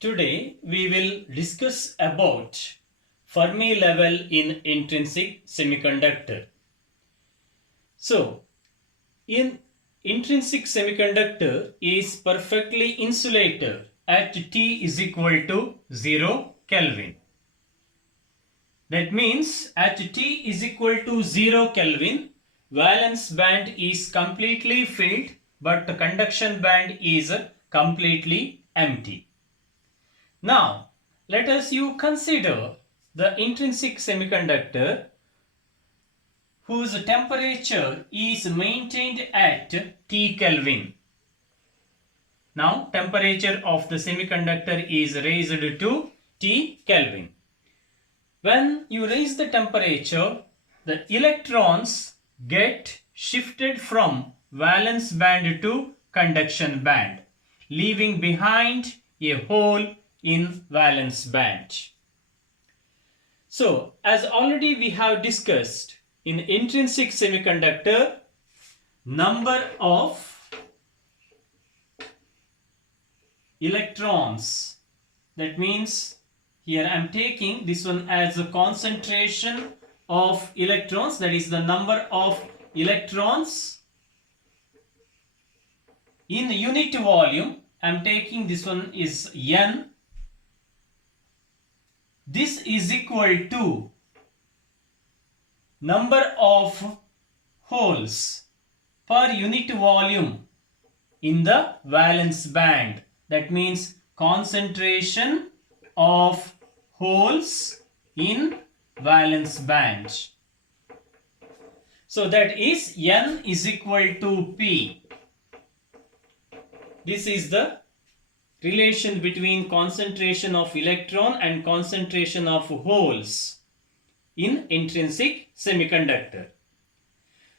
Today we will discuss about Fermi level in intrinsic semiconductor. So, in intrinsic semiconductor is perfectly insulated at T is equal to 0 Kelvin. That means at T is equal to 0 Kelvin, valence band is completely filled but the conduction band is completely empty. Now, let us you consider the intrinsic semiconductor whose temperature is maintained at T Kelvin. Now, temperature of the semiconductor is raised to T Kelvin. When you raise the temperature, the electrons get shifted from valence band to conduction band, leaving behind a hole in valence band. So, as already we have discussed, in intrinsic semiconductor, number of electrons, that means here I am taking this one as a concentration of electrons, that is the number of electrons in unit volume. I am taking this one is N. This is equal to number of holes per unit volume in the valence band. That means concentration of holes in valence band. So that is N is equal to P. This is the relation between concentration of electron and concentration of holes in intrinsic semiconductor.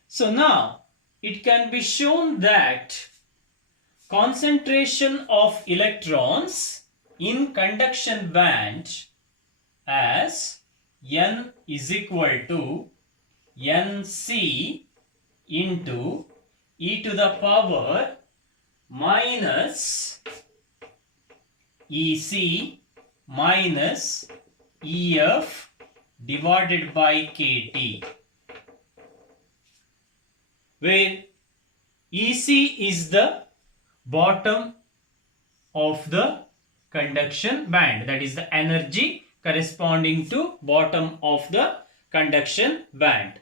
So now it can be shown that concentration of electrons in conduction band as N is equal to Nc into e to the power minus Ec minus Ef divided by Kt, where Ec is the bottom of the conduction band, that is the energy corresponding to bottom of the conduction band.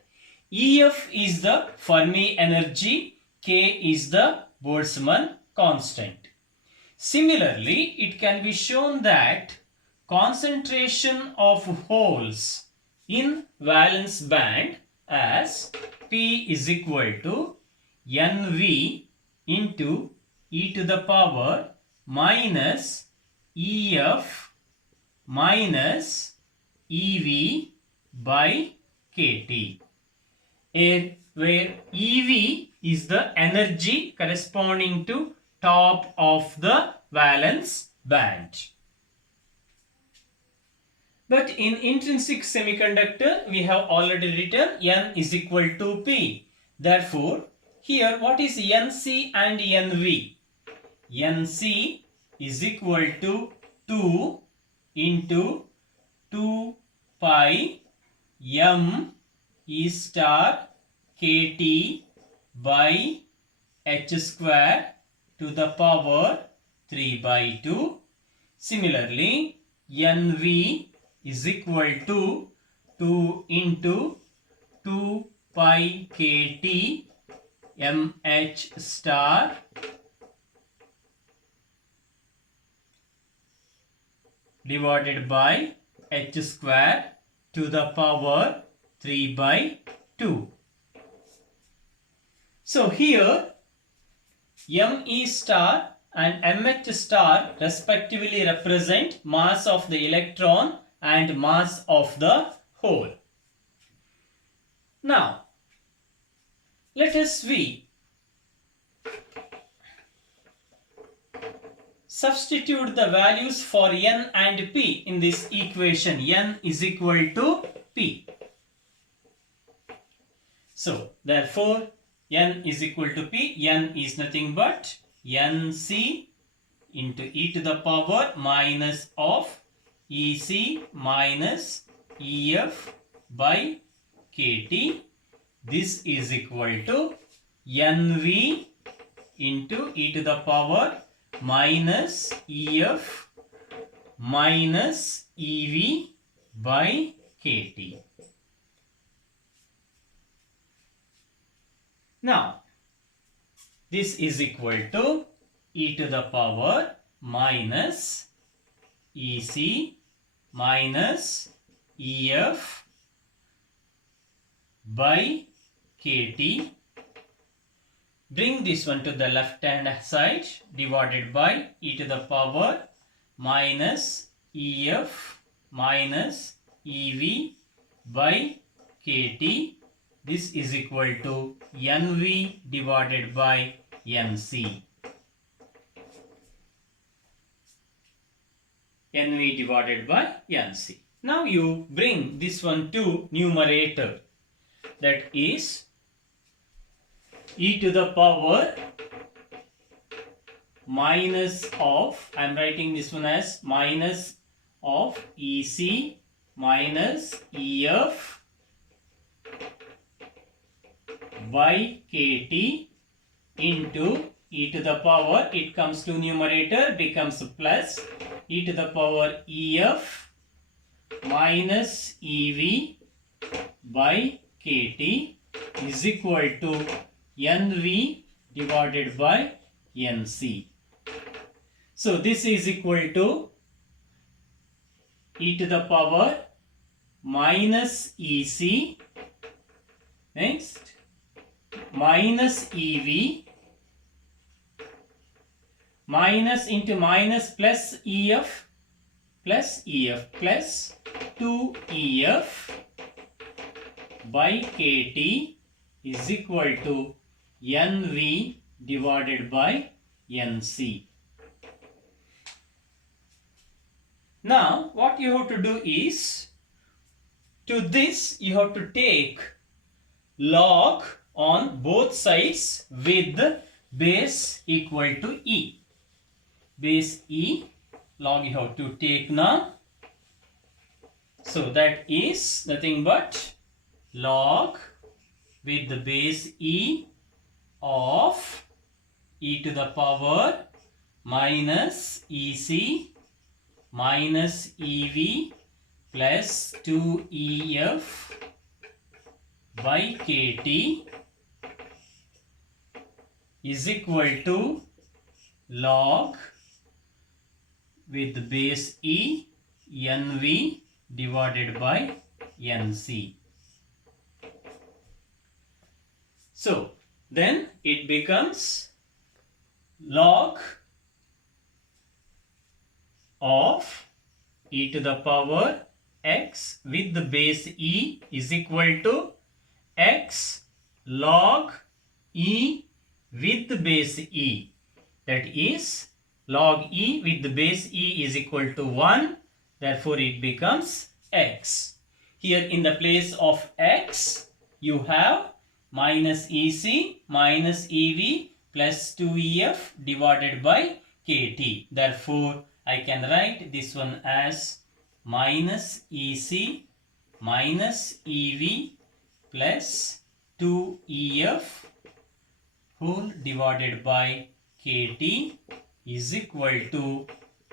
Ef is the Fermi energy, K is the Boltzmann constant. Similarly, it can be shown that concentration of holes in valence band as P is equal to Nv into e to the power minus Ef minus Ev by Kt, where Ev is the energy corresponding to top of the valence band. But in intrinsic semiconductor, we have already written N is equal to P. Therefore, here what is Nc and Nv? Nc is equal to 2 into 2 pi m E star Kt by h square to the power 3 by 2. Similarly, Nv is equal to 2 into 2 pi Kt mh star divided by h square to the power 3 by 2. So here Me star and mh star respectively represent mass of the electron and mass of the hole. Now, let us see. Substitute the values for N and P in this equation. N is equal to P. So, therefore, N is equal to P. N is nothing but Nc into e to the power minus of EC minus EF by kT. This is equal to NV into e to the power minus EF minus EV by kT. Now, this is equal to e to the power minus EC minus EF by kT. Bring this one to the left hand side, divided by e to the power minus EF minus EV by kT. This is equal to NV divided by NC. NV divided by NC. Now you bring this one to numerator. That is e to the power minus of, I am writing this one as minus of EC minus EF by kT into e to the power, it comes to numerator, becomes plus e to the power EF minus EV by kT is equal to NV divided by NC. So this is equal to e to the power minus EC, next minus EV, minus into minus plus EF plus 2EF by kT is equal to NV divided by NC. Now what you have to do is, to this you have to take log on both sides with base equal to E. Base E, log you have to take now. So that is nothing but log with the base E of e to the power minus EC minus EV plus 2EF by kT is equal to log with the base E NV divided by NC. So then it becomes log of e to the power x with the base E is equal to x log E with the base E. That is, log E with the base E is equal to 1. Therefore, it becomes x. Here in the place of x, you have minus EC minus EV plus 2EF divided by kT. Therefore, I can write this one as minus EC minus EV plus 2EF whole divided by kT is equal to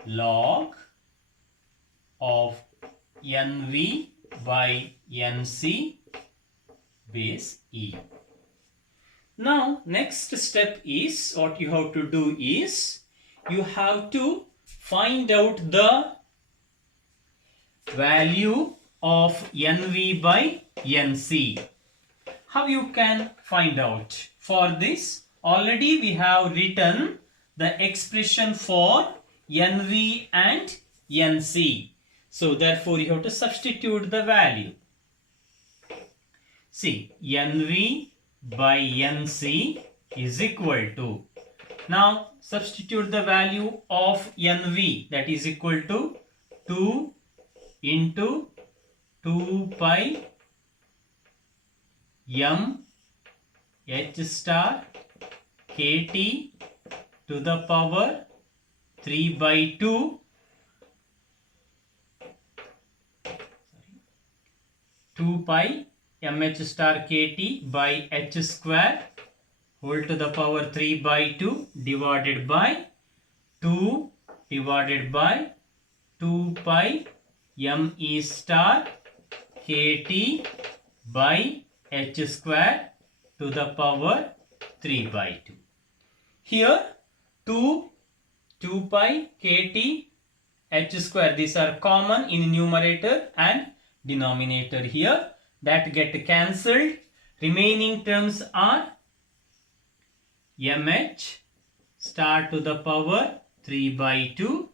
log of NV by NC base E. Now next step is, what you have to do is, you have to find out the value of NV by NC. How you can find out? For this, already we have written the expression for NV and NC. So therefore you have to substitute the value. See, NV by NC is equal to, now substitute the value of NV, that is equal to 2 into 2 pi m h star kT to the power 3 by 2, 2 pi mh star kt by h square whole to the power 3 by 2 divided by 2 divided by 2 pi me star kt by h square to the power 3 by 2. Here 2 pi kt h square, these are common in numerator and denominator here, that get cancelled. Remaining terms are mh star to the power 3 by 2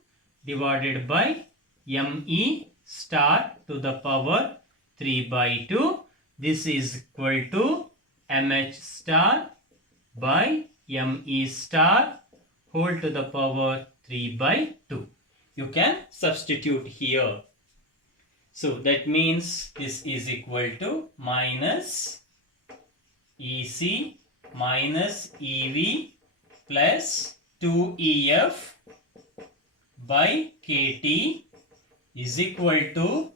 divided by me star to the power 3 by 2. This is equal to mh star by me star whole to the power 3 by 2. You can substitute here. So that means this is equal to minus EC minus EV plus 2EF by KT is equal to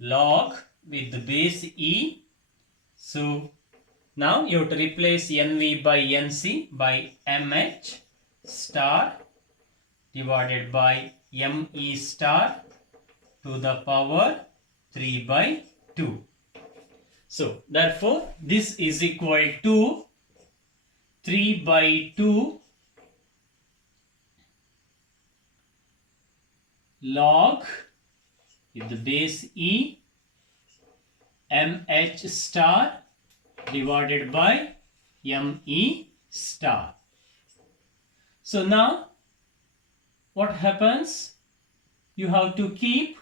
log with the base E. So now you have to replace NV by NC by MH star divided by ME star to the power 3 by 2. So therefore this is equal to 3 by 2 log with the base E MH star divided by ME star. So now what happens? You have to keep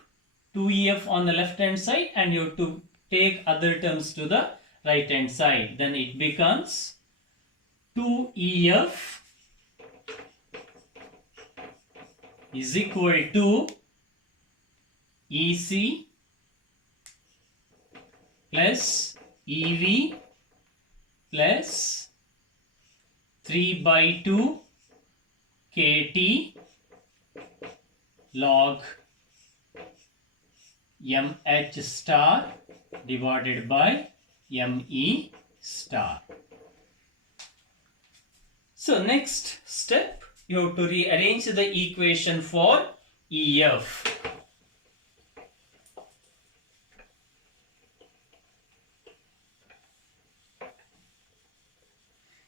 2EF on the left hand side and you have to take other terms to the right hand side. Then it becomes 2EF is equal to EC plus EV plus 3 by 2 KT log MH star divided by ME star. So next step, you have to rearrange the equation for EF.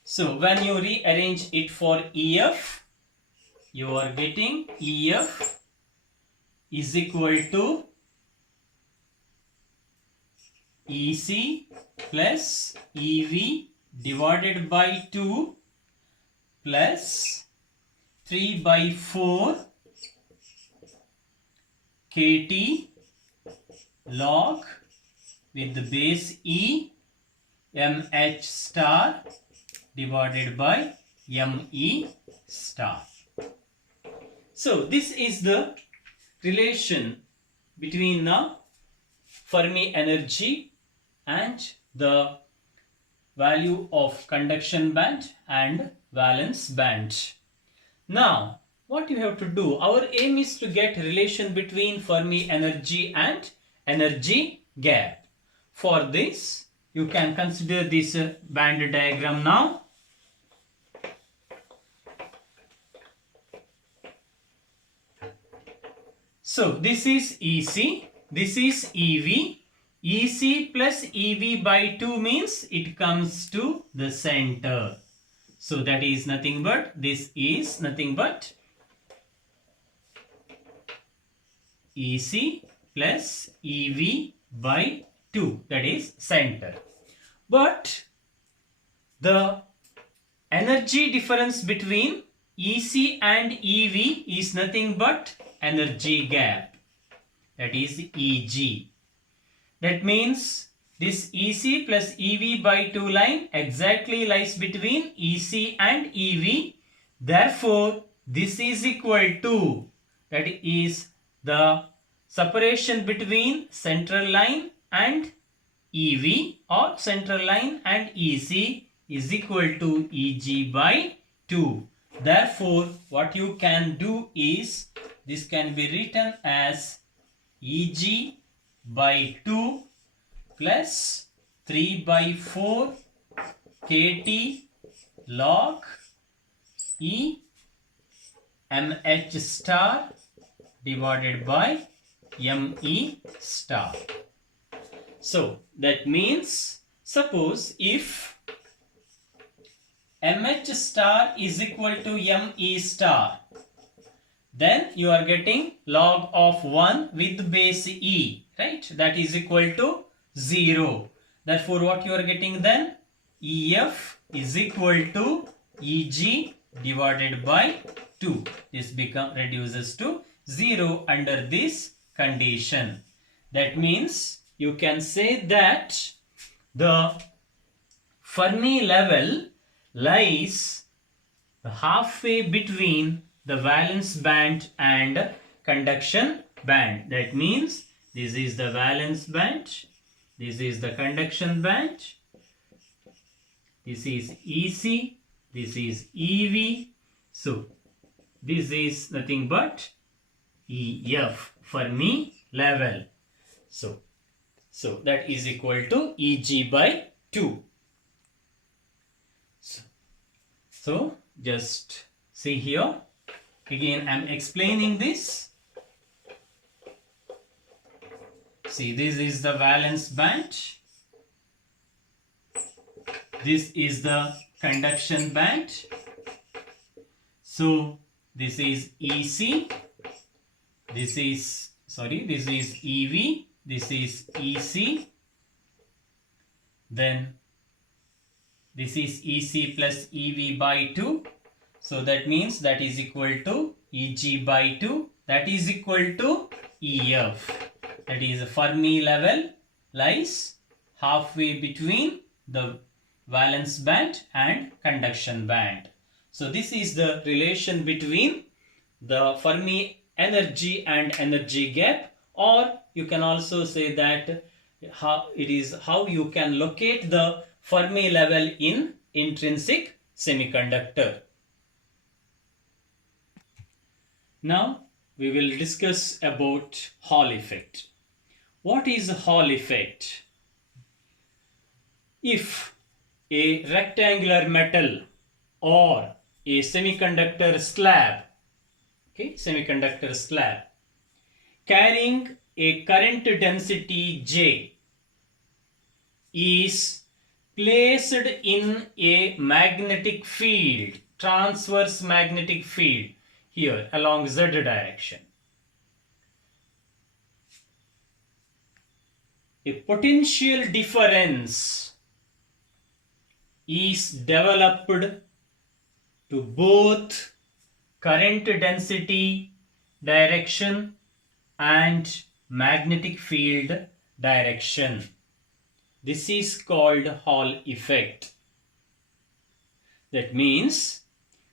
So when you rearrange it for EF, you are getting EF is equal to EC plus EV divided by 2 plus 3 by 4 KT log with the base E MH star divided by ME star. So this is the relation between the Fermi energy and the value of conduction band and valence band. Now what you have to do, our aim is to get relation between Fermi energy and energy gap. For this you can consider this band diagram now. So this is EC, this is EV. EC plus EV by 2 means it comes to the center. So that is nothing but, this is nothing but EC plus EV by 2, that is center. But the energy difference between EC and EV is nothing but energy gap, that is EG. That means this EC plus EV by 2 line exactly lies between EC and EV. Therefore, this is equal to, that is the separation between central line and EV or central line and EC is equal to EG by 2. Therefore, what you can do is, this can be written as Eg by 2 plus 3 by 4 kT log E mH star divided by me star. So that means, suppose if mH star is equal to me star, then you are getting log of 1 with base e, right? That is equal to 0. Therefore, what you are getting then? EF is equal to Eg divided by 2. This reduces to 0 under this condition. That means you can say that the Fermi level lies halfway between the valence band and conduction band. That means this is the valence band, this is the conduction band, this is EC, this is EV. So this is nothing but EF, Fermi level. So that is equal to Eg by 2. So just see here. Again, I am explaining this. See, this is the valence band. This is the conduction band. So this is EC. This is EV. This is EC. Then this is EC plus EV by 2. So that means that is equal to Eg by 2. That is equal to EF. That is Fermi level lies halfway between the valence band and conduction band. So this is the relation between the Fermi energy and energy gap, or you can also say that how you can locate the Fermi level in intrinsic semiconductor. Now we will discuss about Hall effect. What is Hall effect? If a rectangular metal or a semiconductor slab, carrying a current density J is placed in a magnetic field, transverse magnetic field, here along Z direction, a potential difference is developed to both current density direction and magnetic field direction. This is called Hall effect. That means,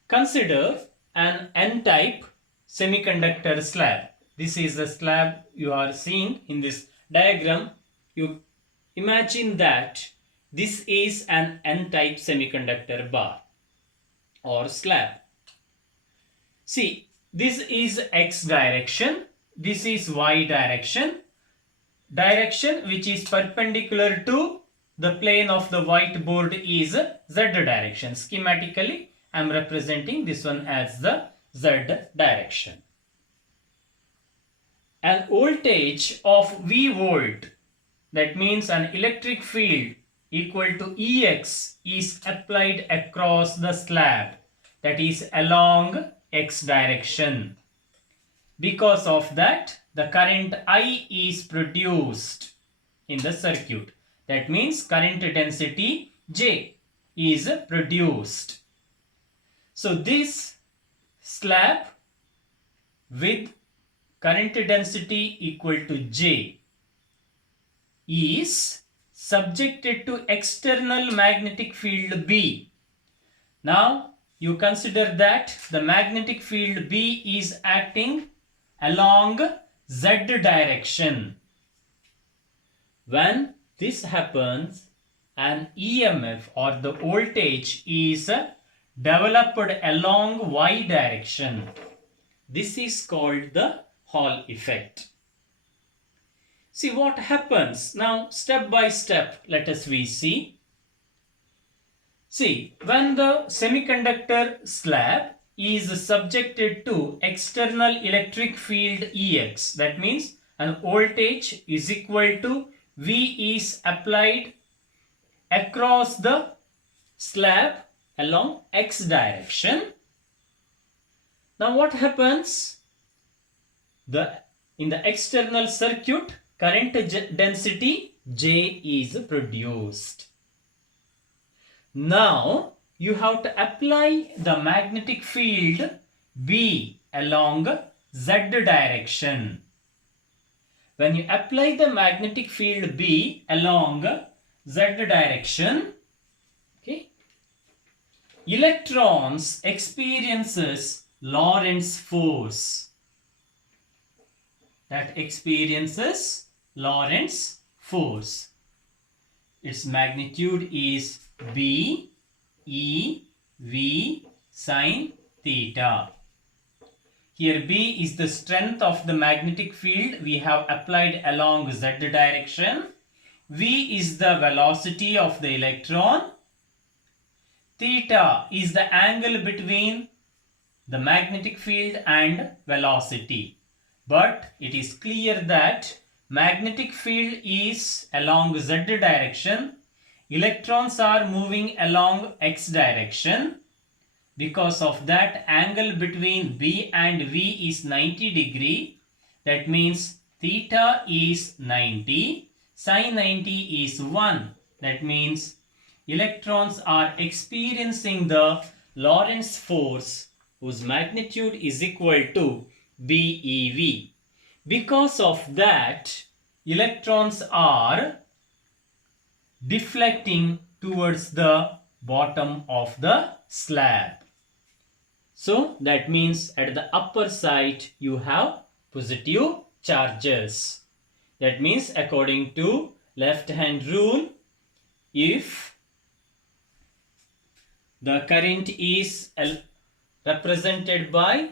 consider an N-type semiconductor slab. This is the slab you are seeing in this diagram. You imagine that this is an N-type semiconductor bar or slab. See, this is X direction, this is Y direction, which is perpendicular to the plane of the whiteboard is Z direction. Schematically, I am representing this one as the Z direction. An voltage of V volt, that means an electric field equal to Ex, is applied across the slab, that is along X direction. Because of that, the current I is produced in the circuit. That means current density J is produced. So this slab with current density equal to J is subjected to external magnetic field B. Now you consider that the magnetic field B is acting along Z direction. When this happens, an EMF or the voltage is developed along y direction. This is called the Hall effect. See what happens. Now step by step let us see. See, when the semiconductor slab is subjected to external electric field Ex, that means an voltage is equal to V is applied across the slab along X direction. Now what happens? In the external circuit, current density J is produced. Now you have to apply the magnetic field B along Z direction. When you apply the magnetic field B along Z direction, okay, electrons experiences Lorentz force. That experiences Lorentz force. Its magnitude is B E V sine theta. Here B is the strength of the magnetic field we have applied along Z direction. V is the velocity of the electron. Theta is the angle between the magnetic field and velocity. But it is clear that magnetic field is along Z direction. Electrons are moving along X direction. Because of that, angle between B and V is 90 degree. That means theta is 90. Sine 90 is 1. That means electrons are experiencing the Lorentz force whose magnitude is equal to BeV. Because of that, electrons are deflecting towards the bottom of the slab. So that means at the upper side you have positive charges. That means according to left hand rule, if the current is represented by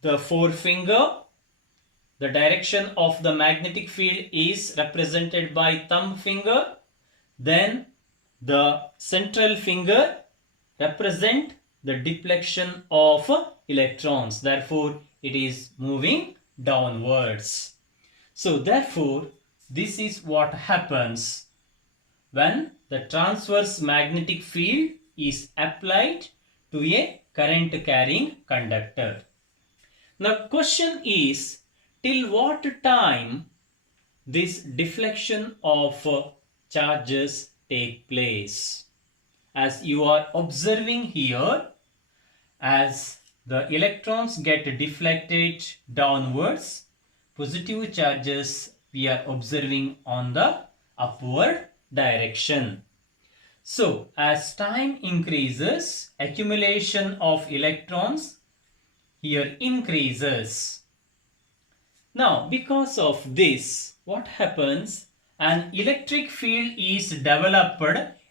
the forefinger, the direction of the magnetic field is represented by thumb finger, then the central finger represent the deflection of electrons. Therefore, it is moving downwards. So therefore, this is what happens when the transverse magnetic field is applied to a current carrying conductor. Now question is, till what time this deflection of charges take place? As you are observing here, as the electrons get deflected downwards, positive charges we are observing on the upward direction. So as time increases, accumulation of electrons here increases. Now because of this, what happens? An electric field is developed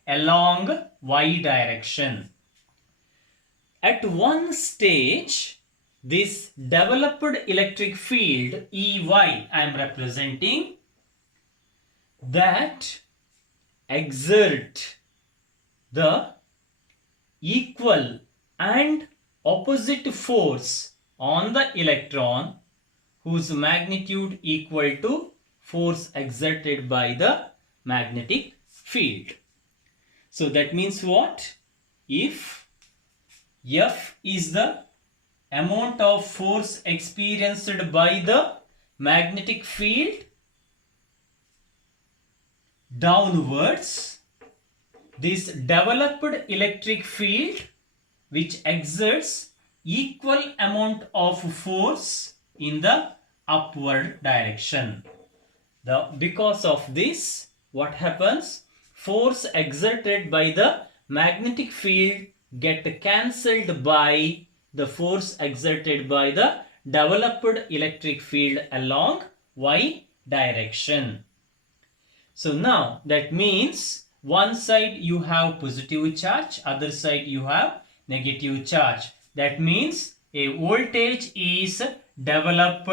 along y direction. At one stage, this developed electric field EY I am representing, that exert the equal and opposite force on the electron whose magnitude equal to force exerted by the magnetic field. So that means what? If F is the amount of force experienced by the magnetic field downwards, this developed electric field which exerts equal amount of force in the upward direction. Because of this, what happens? Force exerted by the magnetic field get cancelled by the force exerted by the developed electric field along y direction. So now that means one side you have positive charge, other side you have negative charge. That means a voltage is developed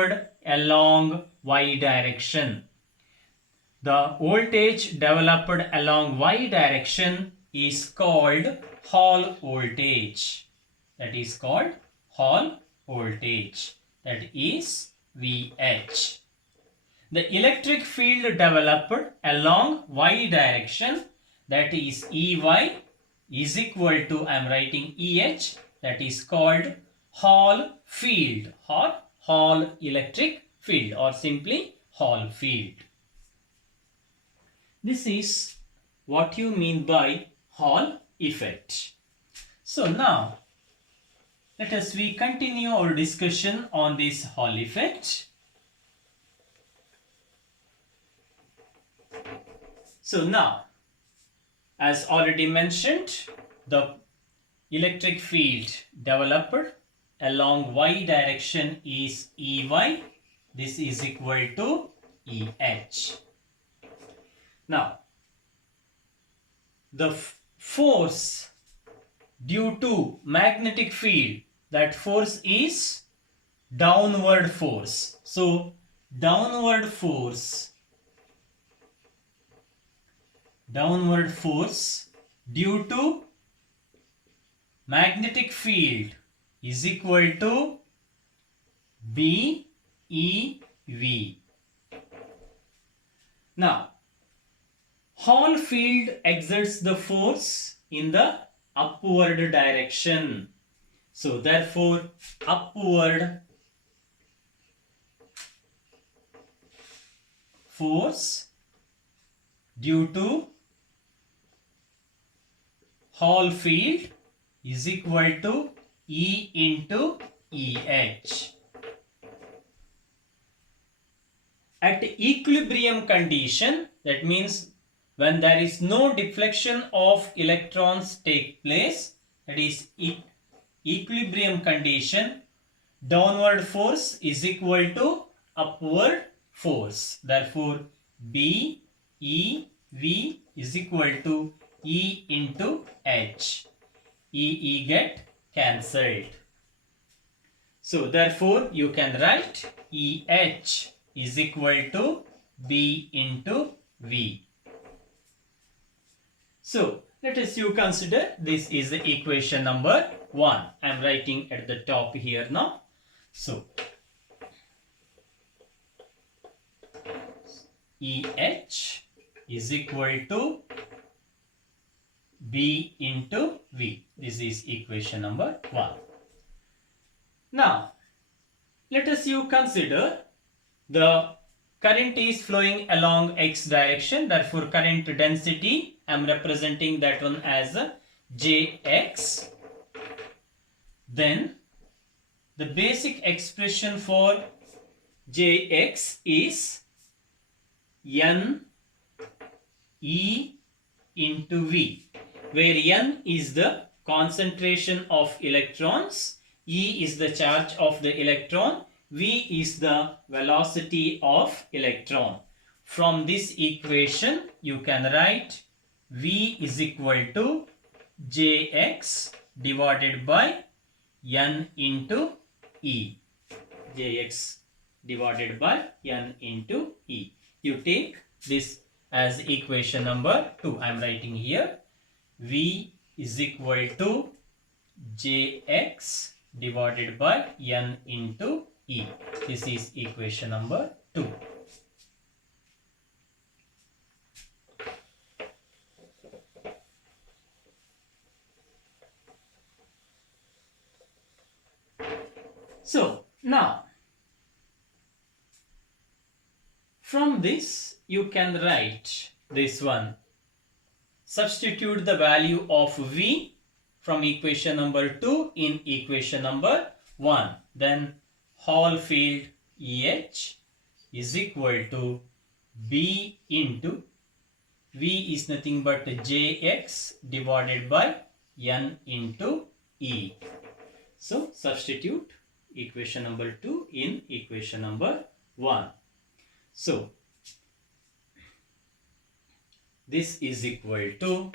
along y direction. The voltage developed along y direction is called Hall voltage. That is called Hall voltage. That is VH. The electric field developed along y direction, that is EY, is equal to, I am writing EH, that is called Hall field or Hall electric field or simply Hall field. This is what you mean by Hall effect. So now let us continue our discussion on this Hall effect. So now, as already mentioned, the electric field developed along y direction is EY. This is equal to EH. Now, the force due to magnetic field, that force is downward force. So, downward force due to magnetic field is equal to BEV. Now, Hall field exerts the force in the upward direction. So therefore, upward force due to Hall field is equal to E into EH. At equilibrium condition, that means when there is no deflection of electrons take place, that is equilibrium condition, downward force is equal to upward force. Therefore, BEV is equal to E into H. EE get cancelled. So therefore, you can write EH is equal to B into V. So let us consider this is the equation number 1. I am writing at the top here now. So EH is equal to B into V. This is equation number 1. Now let us consider the current is flowing along x direction. Therefore, current density, I am representing that one as Jx. Then the basic expression for Jx is N E into V, where N is the concentration of electrons, E is the charge of the electron, V is the velocity of electron. From this equation, you can write V is equal to Jx divided by N into E. Jx divided by N into E. You take this as equation number 2. I am writing here V is equal to Jx divided by N into E. This is equation number 2. So now from this you can write this one. Substitute the value of V from equation number 2 in equation number 1. Then Hall field EH is equal to B into V is nothing but Jx divided by N into E. So substitute equation number 2 in equation number 1. So this is equal to,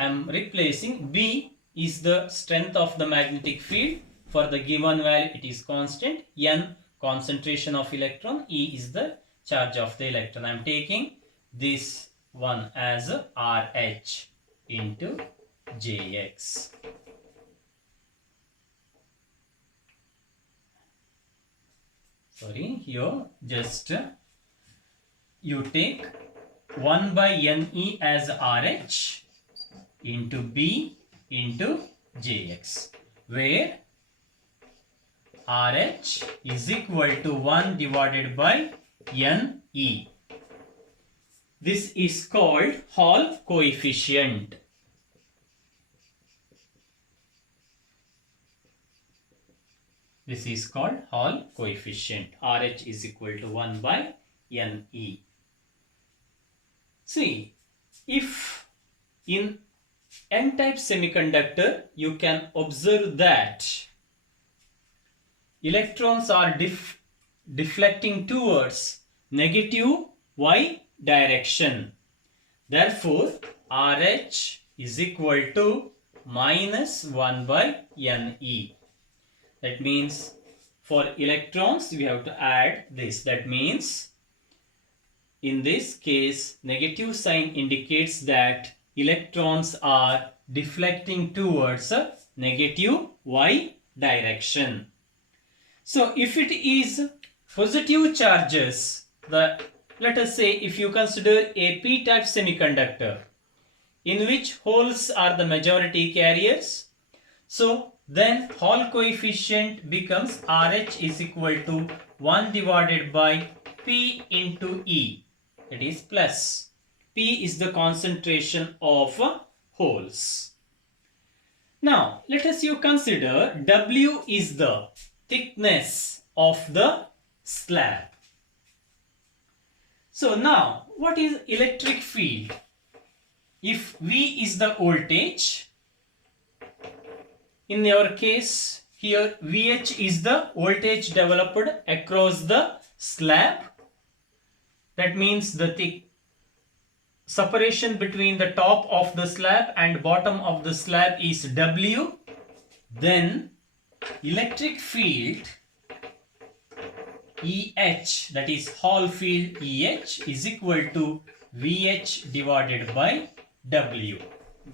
I am replacing B is the strength of the magnetic field. For the given value, it is constant. N, concentration of electron. E is the charge of the electron. I am taking this one as RH into Jx. Sorry, here just you take 1 by Ne as RH into B into Jx, where RH is equal to 1 divided by Ne. This is called Hall coefficient. This is called Hall coefficient. RH is equal to 1 by Ne. See, if in N-type semiconductor, you can observe that electrons are deflecting towards negative Y direction. Therefore, RH is equal to minus 1 by Ne. That means for electrons, we have to add this. That means in this case, negative sign indicates that electrons are deflecting towards a negative Y direction. So if it is positive charges, let us say if you consider a p-type semiconductor in which holes are the majority carriers, so then Hall coefficient becomes RH is equal to 1 divided by P into E. That is plus. P is the concentration of holes. Now, let us consider W is the thickness of the slab. So now, what is electric field? If V is the voltage, in your case, here VH is the voltage developed across the slab. That means the separation between the top of the slab and bottom of the slab is W. Then electric field EH, that is Hall field EH, is equal to VH divided by W.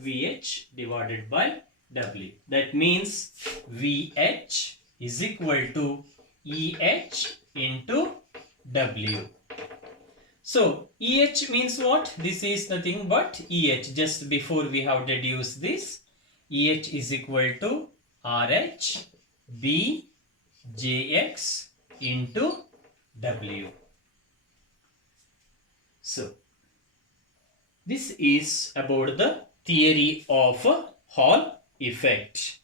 VH divided by W. That means VH is equal to EH into W. So EH means what? This is nothing but EH. Just before we have deduced this, EH is equal to RH B Jx into W. So this is about the theory of Hall effect.